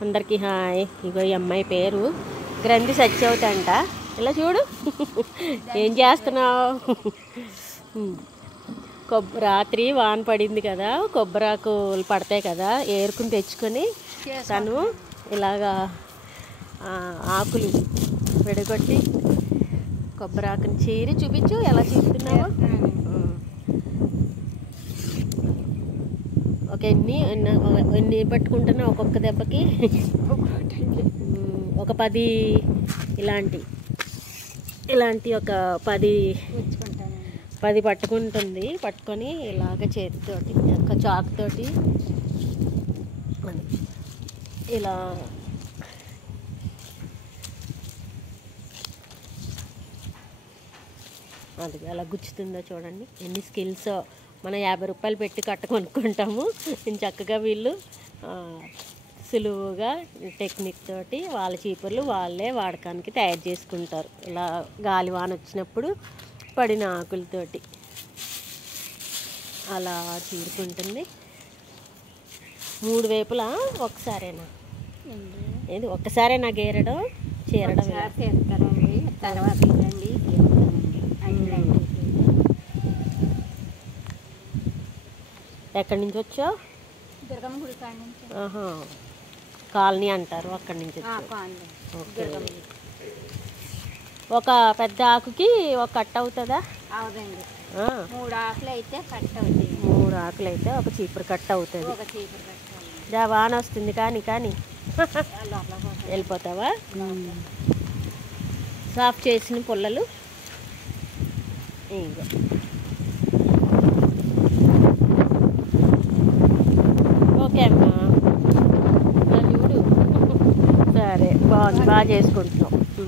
అందరికీ హాయ్. ఇగో ఈ అమ్మాయి పేరు గ్రంథి సత్యవతి అంట. ఇలా చూడు ఏం చేస్తున్నావు? రాత్రి వాన పడింది కదా, కొబ్బరాకులు పడతాయి కదా, ఏరుకుని తెచ్చుకొని తను ఇలాగా ఆకులు విడగొట్టి కొబ్బరాకుని చీరి చూపించు, ఎలా చీరుతున్నావో. ఒక ఎన్ని పట్టుకుంటున్నా ఒక్కొక్క దెబ్బకి ఒక 10 ఇలాంటి ఒక 10 పట్టుకుంటుంది. పట్టుకొని ఇలాగ చేతితోటి ఒక చాకుతోటి ఇలా అది ఎలా గుచ్చుతుందో చూడండి. ఎన్ని స్కిల్స్. మనం 50 రూపాయలు పెట్టి కొనుక్కుంటాము. నేను చక్కగా వీళ్ళు సులువుగా టెక్నిక్ తోటి వాళ్ళ చీపుర్లు వాళ్ళే వాడకానికి తయారు చేసుకుంటారు. ఇలా గాలివాన వచ్చినప్పుడు పడిన ఆకులతోటి అలా చీరుకుంటుంది. 3 వైపులా ఒకసారేనా? ఏది ఒక్కసారేనా గేరడం చీరడం? తర్వాత ఎక్కడి నుంచి వచ్చావు? దుర్గమ్మ గుడి కాడ నుంచి. కాలనీ అంటారు, అక్కడి నుంచి ఓకే. ఒక పెద్ద ఆకుకి ఒక కట్ట అవుతుందా? అవునండి. 3 ఆకులు అయితే కట్ట అవుతుంది. 3 ఆకులు అయితే ఒక చీపురు కట్ట అవుతుంది. ఒక చీపురు కట్ట. వాన వస్తుంది కానీ వెళ్ళిపోతావా? సాఫ్ చేసిన పుల్లలు ఇంకో ఓకే అమ్మా. చూడు సరే, బాగుంది, బాగా చేసుకుంటున్నావు.